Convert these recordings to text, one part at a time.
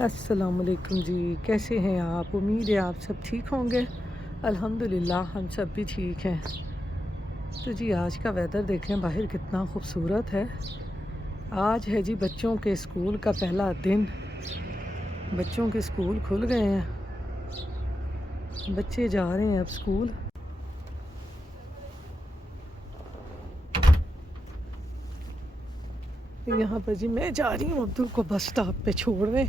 अस्सलामुअलैकुम जी, कैसे हैं आप? उम्मीद है आप सब ठीक होंगे। अल्हम्दुलिल्लाह हम सब भी ठीक हैं। तो जी आज का वेदर देखें बाहर कितना खूबसूरत है। आज है जी बच्चों के स्कूल का पहला दिन। बच्चों के स्कूल खुल गए हैं, बच्चे जा रहे हैं अब स्कूल। यहाँ पर जी मैं जा रही हूँ अब्दुल को बस स्टॉप पे छोड़ने।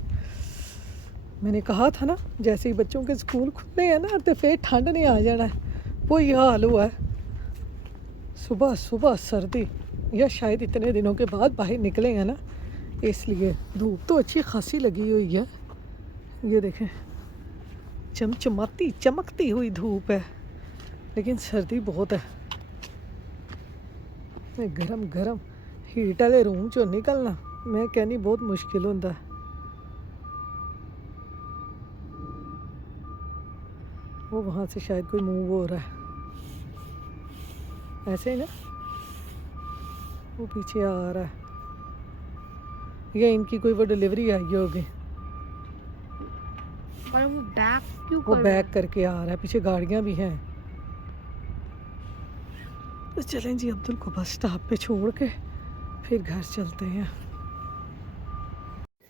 मैंने कहा था ना, जैसे ही बच्चों के स्कूल खुलने हैं ना तो फिर ठंड नहीं आ जाना है, वही हाल हुआ है। सुबह सुबह सर्दी, या शायद इतने दिनों के बाद बाहर निकले हैं ना, इसलिए धूप तो अच्छी खासी लगी हुई है। ये देखें, चमचमाती चमकती हुई धूप है, लेकिन सर्दी बहुत है। गरम गरम हीट वाले रूम चो निकलना मैं कहनी बहुत मुश्किल होता है। वो वहाँ से शायद कोई मूव हो रहा है, ऐसे ही ना, वो पीछे आ रहा है, या इनकी कोई वो डिलीवरी आई होगी। और वो बैक क्यों वो कर रहा बैक है? करके आ रहा है, पीछे गाड़ियाँ भी हैं। तो चलें जी अब्दुल को बस स्टॉप पे छोड़ के फिर घर चलते हैं।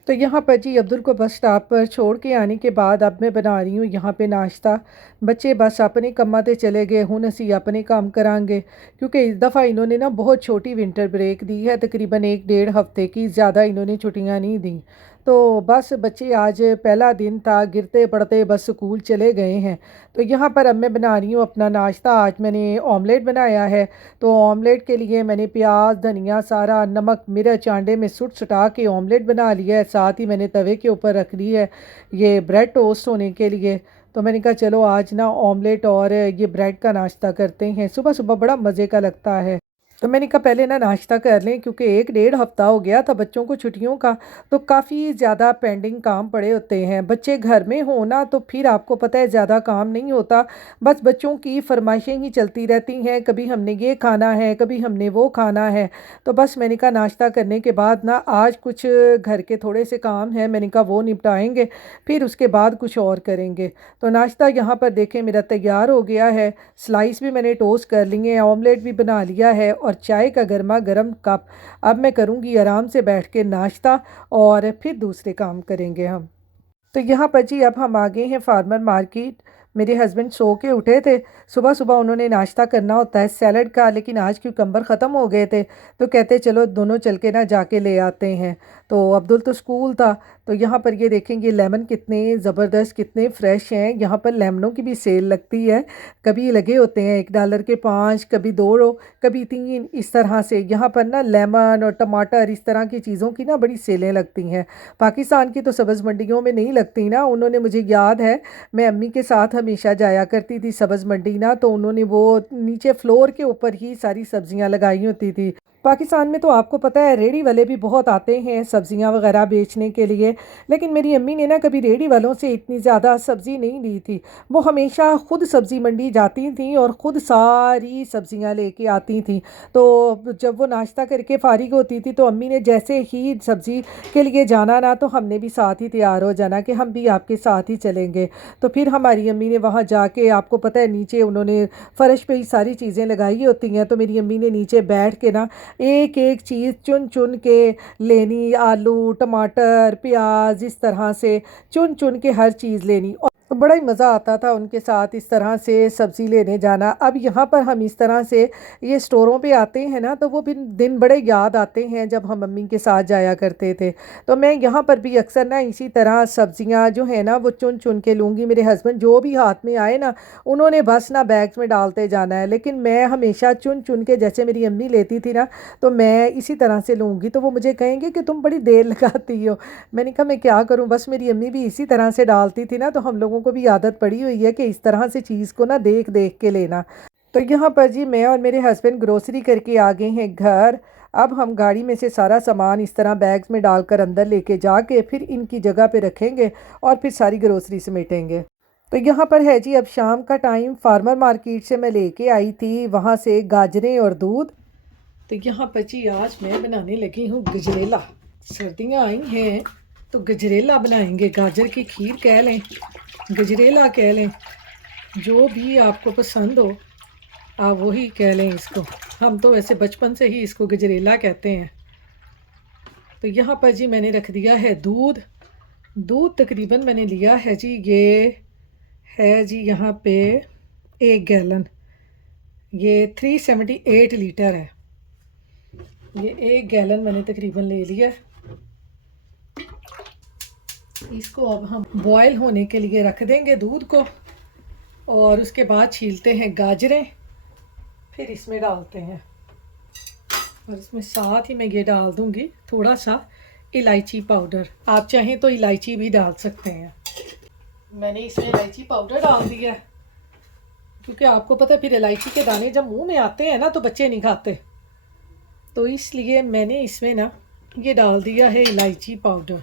तो यहाँ पर जी अब्दुल को बस स्टॉप पर छोड़ के आने के बाद अब मैं बना रही हूँ यहाँ पे नाश्ता। बच्चे बस अपने कम्मा ते चले गए, हुण असी अपने काम करांगे, क्योंकि इस दफ़ा इन्होंने ना बहुत छोटी विंटर ब्रेक दी है, तकरीबन 1-1.5 हफ्ते की, ज़्यादा इन्होंने छुट्टियाँ नहीं दी। तो बस बच्चे आज पहला दिन था, गिरते पड़ते बस स्कूल चले गए हैं। तो यहाँ पर अब मैं बना रही हूँ अपना नाश्ता। आज मैंने ऑमलेट बनाया है। तो ऑमलेट के लिए मैंने प्याज, धनिया, सारा नमक मिर्च आंडे में सुटा के ऑमलेट बना लिया है। साथ ही मैंने तवे के ऊपर रख ली है ये ब्रेड टोस्ट होने के लिए। तो मैंने कहा चलो आज ना ऑमलेट और ये ब्रेड का नाश्ता करते हैं, सुबह सुबह बड़ा मज़े का लगता है। तो मैंने कहा पहले ना नाश्ता कर लें, क्योंकि 1-1.5 हफ्ता हो गया था बच्चों को छुट्टियों का, तो काफ़ी ज़्यादा पेंडिंग काम पड़े होते हैं। बच्चे घर में हो ना तो फिर आपको पता है ज़्यादा काम नहीं होता, बस बच्चों की फरमाइशें ही चलती रहती हैं, कभी हमने ये खाना है, कभी हमने वो खाना है। तो बस मैंने कहा नाश्ता करने के बाद ना आज कुछ घर के थोड़े से काम हैं, मैंने कहा वो निपटाएंगे, फिर उसके बाद कुछ और करेंगे। तो नाश्ता यहाँ पर देखें मेरा तैयार हो गया है। स्लाइस भी मैंने टोस्ट कर लिए हैं, ऑमलेट भी बना लिया है और चाय का गर्मा गर्म कप। अब मैं करूँगी आराम से बैठ के नाश्ता और फिर दूसरे काम करेंगे हम। तो यहाँ पर जी अब हम आ गए हैं फार्मर मार्केट। मेरे हस्बैंड सो के उठे थे, सुबह सुबह उन्होंने नाश्ता करना होता है सैलड का, लेकिन आज क्यूकम्बर ख़त्म हो गए थे, तो कहते चलो दोनों चल के ना जाके ले आते हैं। तो अब्दुल तो स्कूल था। तो यहाँ पर ये देखेंगे लेमन कितने ज़बरदस्त, कितने फ़्रेश हैं। यहाँ पर लेमनों की भी सेल लगती है, कभी लगे होते हैं $1 के 5, कभी 2, कभी 3, इस तरह से। यहाँ पर ना लेमन और टमाटर इस तरह की चीज़ों की ना बड़ी सेलें लगती हैं। पाकिस्तान की तो सब्ज़ मंडियों में नहीं लगती ना। उन्होंने, मुझे याद है मैं अम्मी के साथ हमेशा जाया करती थी सब्ज़ मंडी ना, तो उन्होंने वो नीचे फ्लोर के ऊपर ही सारी सब्जियां लगाई होती थी। पाकिस्तान में तो आपको पता है रेडी वाले भी बहुत आते हैं सब्जियां वगैरह बेचने के लिए, लेकिन मेरी अम्मी ने ना कभी रेडी वालों से इतनी ज़्यादा सब्ज़ी नहीं ली थी। वो हमेशा ख़ुद सब्ज़ी मंडी जाती थी और ख़ुद सारी सब्जियां लेके आती थी। तो जब वो नाश्ता करके फ़ारिग होती थी तो अम्मी ने जैसे ही सब्ज़ी के लिए जाना ना, तो हमने भी साथ ही तैयार हो जाना कि हम भी आपके साथ ही चलेंगे। तो फिर हमारी अम्मी ने वहाँ जाके, आपको पता है नीचे उन्होंने फ़र्श पे ही सारी चीज़ें लगाई होती हैं, तो मेरी अम्मी ने नीचे बैठ के ना एक एक चीज़ चुन चुन के लेनी, आलू, टमाटर, प्याज, इस तरह से चुन चुन के हर चीज़ लेनी। और बड़ा ही मज़ा आता था उनके साथ इस तरह से सब्ज़ी लेने जाना। अब यहाँ पर हम इस तरह से ये स्टोरों पे आते हैं ना, तो वो भी दिन बड़े याद आते हैं जब हम मम्मी के साथ जाया करते थे। तो मैं यहाँ पर भी अक्सर ना इसी तरह सब्ज़ियाँ जो है ना वो चुन चुन के लूँगी। मेरे हस्बैंड जो भी हाथ में आए ना, उन्होंने बस ना बैग्स में डालते जाना है, लेकिन मैं हमेशा चुन चुन के, जैसे मेरी अम्मी लेती थी ना, तो मैं इसी तरह से लूँगी। तो वो मुझे कहेंगे कि तुम बड़ी देर लगाती हो। मैंने कहा मैं क्या करूँ, बस मेरी अम्मी भी इसी तरह से डालती थी ना, तो हम लोगों को भी आदत पड़ी हुई है कि इस तरह से चीज़ को ना देख देख के लेना। तो यहाँ पर जी मैं और मेरे हस्बैंड ग्रोसरी करके आ गए हैं घर। अब हम गाड़ी में से सारा सामान इस तरह बैग्स में डालकर अंदर लेके जाके फिर इनकी जगह पे रखेंगे और फिर सारी ग्रोसरी समेटेंगे। तो यहाँ पर है जी अब शाम का टाइम। फार्मर मार्केट से मैं लेके आई थी वहाँ से गाजरें और दूध। तो यहाँ पर जी आज मैं बनाने लगी हूँ गजरेला। सर्दियाँ आई हैं तो गजरेला बनाएंगे, गाजर की खीर कह लें, गजरेला कह लें, जो भी आपको पसंद हो आप वही कह लें इसको। हम तो वैसे बचपन से ही इसको गजरेला कहते हैं। तो यहाँ पर जी मैंने रख दिया है दूध। दूध तकरीबन मैंने लिया है जी, ये है जी यहाँ पे 1 गैलन, ये 378 लीटर है। ये 1 गैलन मैंने तकरीबन ले लिया। इसको अब हम बॉयल होने के लिए रख देंगे दूध को, और उसके बाद छीलते हैं गाजरें, फिर इसमें डालते हैं। और इसमें साथ ही मैं ये डाल दूंगी थोड़ा सा इलायची पाउडर, आप चाहें तो इलायची भी डाल सकते हैं। मैंने इसमें इलायची पाउडर डाल दिया है, क्योंकि आपको पता है फिर इलायची के दाने जब मुंह में आते हैं ना तो बच्चे नहीं खाते, तो इसलिए मैंने इसमें ना ये डाल दिया है इलायची पाउडर।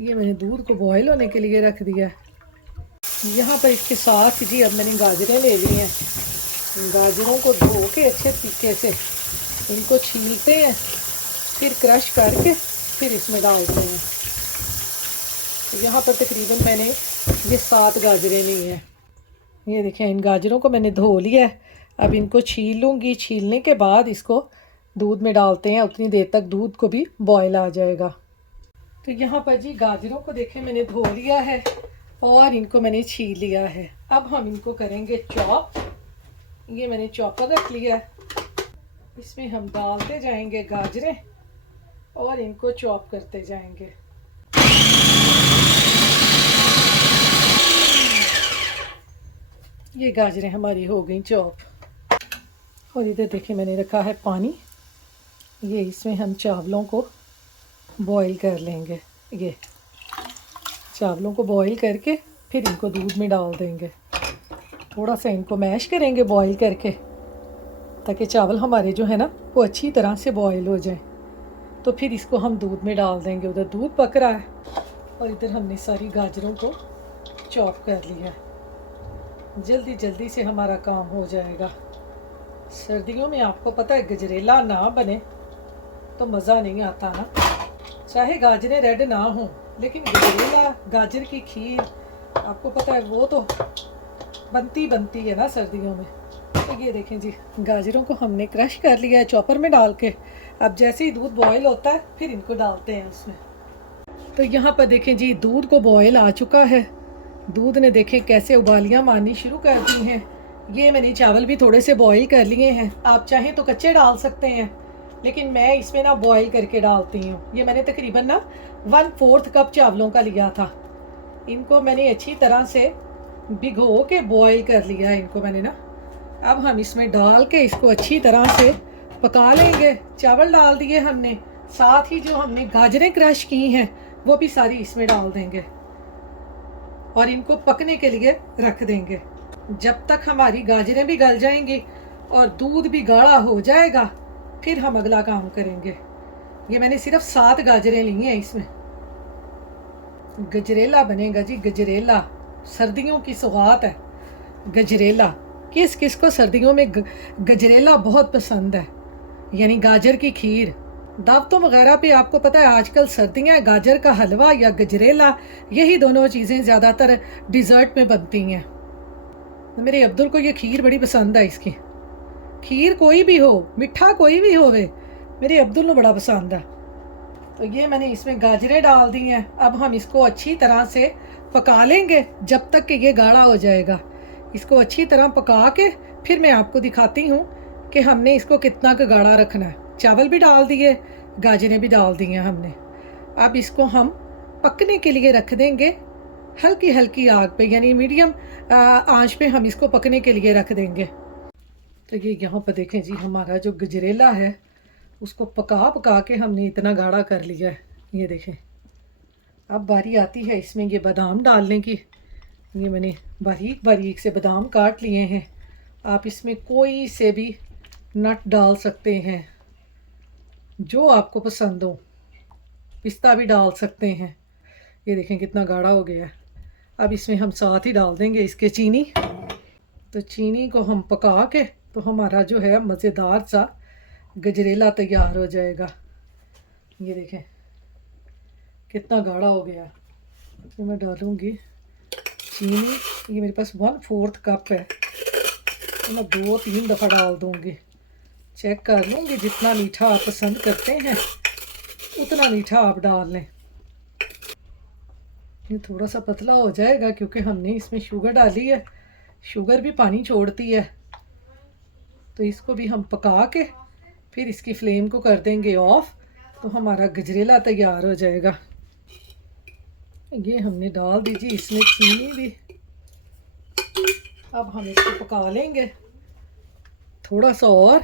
ये मैंने दूध को बॉयल होने के लिए रख दिया है। यहाँ पर इसके साथ जी अब मैंने गाजरें ले ली हैं। गाजरों को धो के अच्छे तरीके से इनको छीलते हैं, फिर क्रश करके फिर इसमें डालते हैं। तो यहाँ पर तकरीबन मैंने ये 7 गाजरें ली हैं। ये देखें, इन गाजरों को मैंने धो लिया है। अब इनको छील लूँगी, छीलने के बाद इसको दूध में डालते हैं, उतनी देर तक दूध को भी बॉयल आ जाएगा। तो यहाँ पर जी गाजरों को देखें मैंने धो लिया है और इनको मैंने छील लिया है। अब हम इनको करेंगे चॉप। ये मैंने चॉपर रख लिया है, इसमें हम डालते जाएंगे गाजरें और इनको चॉप करते जाएंगे। ये गाजरें हमारी हो गई चॉप। और इधर देखिए मैंने रखा है पानी, ये इसमें हम चावलों को बॉईल कर लेंगे। ये चावलों को बॉईल करके फिर इनको दूध में डाल देंगे। थोड़ा सा इनको मैश करेंगे बॉईल करके, ताकि चावल हमारे जो है ना वो अच्छी तरह से बॉईल हो जाए। तो फिर इसको हम दूध में डाल देंगे। उधर दूध पक रहा है और इधर हमने सारी गाजरों को चॉप कर लिया है। जल्दी जल्दी से हमारा काम हो जाएगा। सर्दियों में आपको पता है गजरेला ना बने तो मज़ा नहीं आता ना, चाहे गाजरें रेड ना हों, लेकिन गजरेला, गाजर की खीर आपको पता है वो तो बनती है ना सर्दियों में। तो ये देखें जी, गाजरों को हमने क्रश कर लिया है चॉपर में डाल के। अब जैसे ही दूध बॉयल होता है फिर इनको डालते हैं उसमें। तो यहाँ पर देखें जी, दूध को बॉयल आ चुका है। दूध ने देखें कैसे उबालियाँ मारनी शुरू कर दी हैं। ये मैंने चावल भी थोड़े से बॉयल कर लिए हैं, आप चाहें तो कच्चे डाल सकते हैं, लेकिन मैं इसमें ना बॉयल करके डालती हूँ। ये मैंने तकरीबन ना 1/4 कप चावलों का लिया था। इनको मैंने अच्छी तरह से भिगो के बॉयल कर लिया है इनको मैंने ना। अब हम इसमें डाल के इसको अच्छी तरह से पका लेंगे। चावल डाल दिए हमने, साथ ही जो हमने गाजरें क्रश की हैं वो भी सारी इसमें डाल देंगे और इनको पकने के लिए रख देंगे। जब तक हमारी गाजरें भी गल जाएंगी और दूध भी गाढ़ा हो जाएगा फिर हम अगला काम करेंगे। ये मैंने सिर्फ 7 गाजरें ली हैं। इसमें गजरेला बनेगा जी, गजरेला। सर्दियों की सौगात है गजरेला। किस किस को सर्दियों में गजरेला बहुत पसंद है, यानी गाजर की खीर। दावतों वगैरह पे आपको पता है आजकल सर्दियाँ, गाजर का हलवा या गजरेला, यही दोनों चीज़ें ज़्यादातर डिज़र्ट में बनती हैं। मेरे अब्दुल को ये खीर बड़ी पसंद है। इसकी खीर कोई भी हो, मिठा कोई भी होवे, मेरे अब्दुल को बड़ा पसंद है। तो ये मैंने इसमें गाजरें डाल दी हैं। अब हम इसको अच्छी तरह से पका लेंगे जब तक कि ये गाढ़ा हो जाएगा। इसको अच्छी तरह पका के फिर मैं आपको दिखाती हूँ कि हमने इसको कितना का गाढ़ा रखना है। चावल भी डाल दिए, गाजरें भी डाल दी हैं हमने। अब इसको हम पकने के लिए रख देंगे हल्की हल्की आग पे, यानी मीडियम आंच पे हम इसको पकने के लिए रख देंगे। तो ये यहाँ पर देखें जी, हमारा जो गजरेला है उसको पका पका के हमने इतना गाढ़ा कर लिया है। ये देखें, अब बारी आती है इसमें ये बादाम डालने की। ये मैंने बारीक बारीक से बादाम काट लिए हैं। आप इसमें कोई से भी नट डाल सकते हैं जो आपको पसंद हो, पिस्ता भी डाल सकते हैं। ये देखें कितना गाढ़ा हो गया है। अब इसमें हम साथ ही डाल देंगे इसके चीनी। तो चीनी को हम पका के तो हमारा जो है मज़ेदार सा गजरेला तैयार हो जाएगा। ये देखें, कितना गाढ़ा हो गया। तो मैं डालूँगी चीनी। ये मेरे पास 1/4 कप है, तो मैं 2-3 दफ़ा डाल दूँगी। चेक कर लूँगी, जितना मीठा आप पसंद करते हैं उतना मीठा आप डाल लें। ये थोड़ा सा पतला हो जाएगा क्योंकि हमने इसमें शुगर डाली है। शुगर भी पानी छोड़ती है, तो इसको भी हम पका के फिर इसकी फ्लेम को कर देंगे ऑफ, तो हमारा गजरेला तैयार हो जाएगा। ये हमने डाल दीजिए इसमें चीनी भी। अब हम इसको पका लेंगे थोड़ा सा और,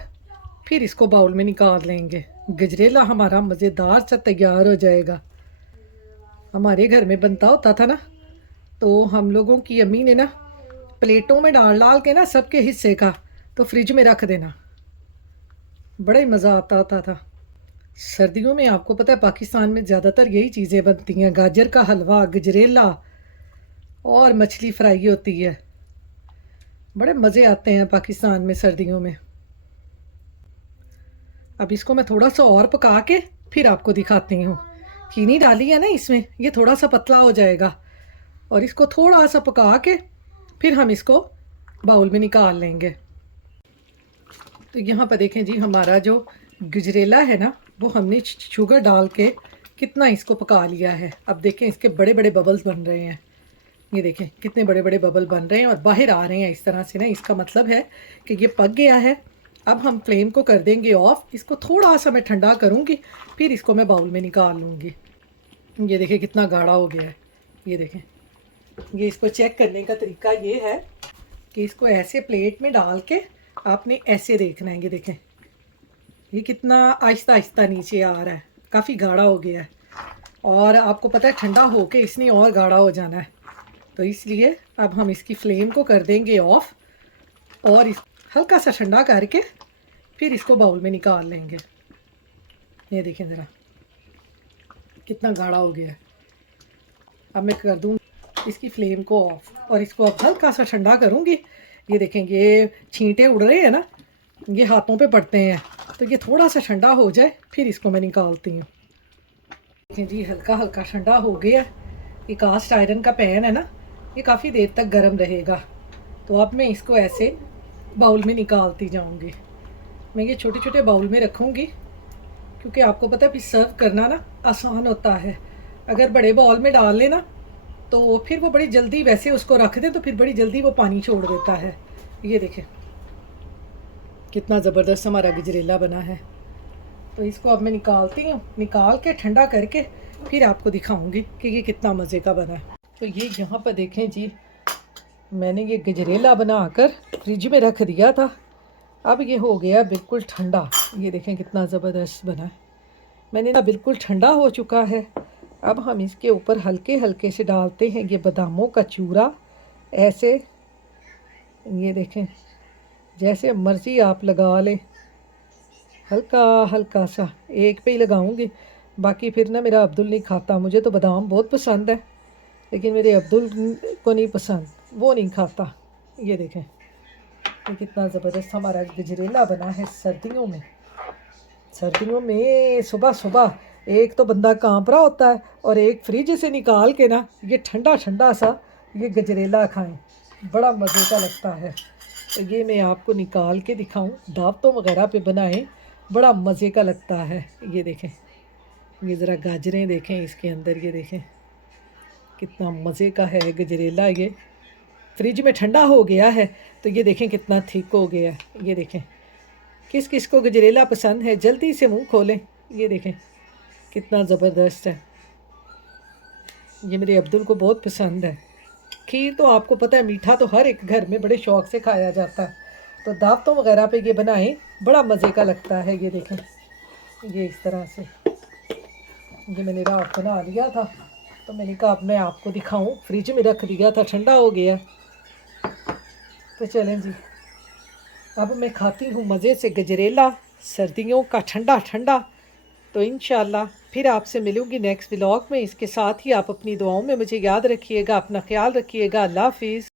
फिर इसको बाउल में निकाल लेंगे। गजरेला हमारा मज़ेदार सा तैयार हो जाएगा। हमारे घर में बनता होता था ना, तो हम लोगों की अम्मी ने ना प्लेटों में डाल डाल के ना सबके हिस्से का तो फ्रिज में रख देना, बड़ा ही मज़ा आता होता था। सर्दियों में आपको पता है पाकिस्तान में ज़्यादातर यही चीज़ें बनती हैं, गाजर का हलवा, गजरेला और मछली फ्राई होती है। बड़े मज़े आते हैं पाकिस्तान में सर्दियों में। अब इसको मैं थोड़ा सा और पका के फिर आपको दिखाती हूँ। चीनी डाली है ना इसमें, ये थोड़ा सा पतला हो जाएगा, और इसको थोड़ा सा पका के फिर हम इसको बाउल में निकाल लेंगे। तो यहाँ पर देखें जी, हमारा जो गजरेला है ना, वो हमने शुगर डाल के कितना इसको पका लिया है। अब देखें इसके बड़े बड़े बबल्स बन रहे हैं। ये देखें कितने बड़े बड़े बबल बन रहे हैं और बाहर आ रहे हैं इस तरह से ना। इसका मतलब है कि ये पक गया है। अब हम फ्लेम को कर देंगे ऑफ। इसको थोड़ा सा मैं ठंडा करूँगी, फिर इसको मैं बाउल में निकाल लूँगी। ये देखें कितना गाढ़ा हो गया है। ये देखें, ये इसको चेक करने का तरीका ये है कि इसको ऐसे प्लेट में डाल के आपने ऐसे देखना है। ये देखें ये कितना आहिस्ता आहिस्ता नीचे आ रहा है, काफ़ी गाढ़ा हो गया है। और आपको पता है ठंडा होके इसने और गाढ़ा हो जाना है, तो इसलिए अब हम इसकी फ्लेम को कर देंगे ऑफ और इस हल्का सा ठंडा करके फिर इसको बाउल में निकाल लेंगे। ये देखें ज़रा कितना गाढ़ा हो गया है। अब मैं कर दूँ इसकी फ्लेम को ऑफ और इसको अब हल्का सा ठंडा करूँगी। ये देखें ये छींटे उड़ रहे हैं ना, ये हाथों पे पड़ते हैं, तो ये थोड़ा सा ठंडा हो जाए फिर इसको मैं निकालती हूँ। देखें जी हल्का हल्का ठंडा हो गया। ये कास्ट आयरन का पैन है ना, ये काफ़ी देर तक गर्म रहेगा। तो अब मैं इसको ऐसे बाउल में निकालती जाऊँगी। मैं ये छोटे छोटे बाउल में रखूँगी क्योंकि आपको पता है फिर सर्व करना ना आसान होता है। अगर बड़े बाउल में डाल लेना तो फिर वो बड़ी जल्दी, वैसे उसको रख दें तो फिर बड़ी जल्दी वो पानी छोड़ देता है। ये देखें कितना ज़बरदस्त हमारा गजरेला बना है। तो इसको अब मैं निकालती हूँ, निकाल के ठंडा करके फिर आपको दिखाऊंगी कि ये कितना मज़े का बना है। तो ये यहाँ पर देखें जी, मैंने ये गजरेला बनाकर फ्रिज में रख दिया था। अब ये हो गया बिल्कुल ठंडा। ये देखें कितना ज़बरदस्त बना है। मैंने ना बिल्कुल ठंडा हो चुका है। अब हम इसके ऊपर हल्के हल्के से डालते हैं ये बादामों का चूरा ऐसे। ये देखें जैसे मर्ज़ी आप लगा लें, हल्का हल्का सा एक पे ही लगाऊंगी। बाकी फिर ना मेरा अब्दुल नहीं खाता। मुझे तो बादाम बहुत पसंद है, लेकिन मेरे अब्दुल को नहीं पसंद, वो नहीं खाता। ये देखें ये कितना ज़बरदस्त हमारा गजरेला बना है सर्दियों में। सर्दियों में सुबह सुबह एक तो बंदा कांप रहा होता है और एक फ्रिज से निकाल के ना ये ठंडा ठंडा सा ये गजरेला खाएं, बड़ा मज़े का लगता है। तो ये मैं आपको निकाल के दिखाऊं, दावतों वगैरह पे बनाएं, बड़ा मज़े का लगता है। ये देखें ये ज़रा गाजरें देखें इसके अंदर। ये देखें कितना मज़े का है गजरेला। ये फ्रिज में ठंडा हो गया है तो ये देखें कितना थिक हो गया है। ये देखें किस किस को गजरेला पसंद है जल्दी से मुंह खोलें। ये देखें कितना ज़बरदस्त है। ये मेरे अब्दुल को बहुत पसंद है। खीर तो आपको पता है मीठा तो हर एक घर में बड़े शौक़ से खाया जाता है, तो दावतों वगैरह पे ये बनाएं, बड़ा मज़े का लगता है। ये देखें ये इस तरह से ये मैंने रात बना लिया था, तो मैंने कहा अब मैं आपको दिखाऊं। फ्रिज में रख दिया था, ठंडा हो गया। तो चलें जी, अब मैं खाती हूँ मज़े से गजरेला सर्दियों का ठंडा ठंडा। तो इंशाल्लाह फिर आपसे मिलूँगी नेक्स्ट व्लॉग में। इसके साथ ही आप अपनी दुआओं में मुझे याद रखिएगा। अपना ख्याल रखिएगा। अल्लाह हाफिज़।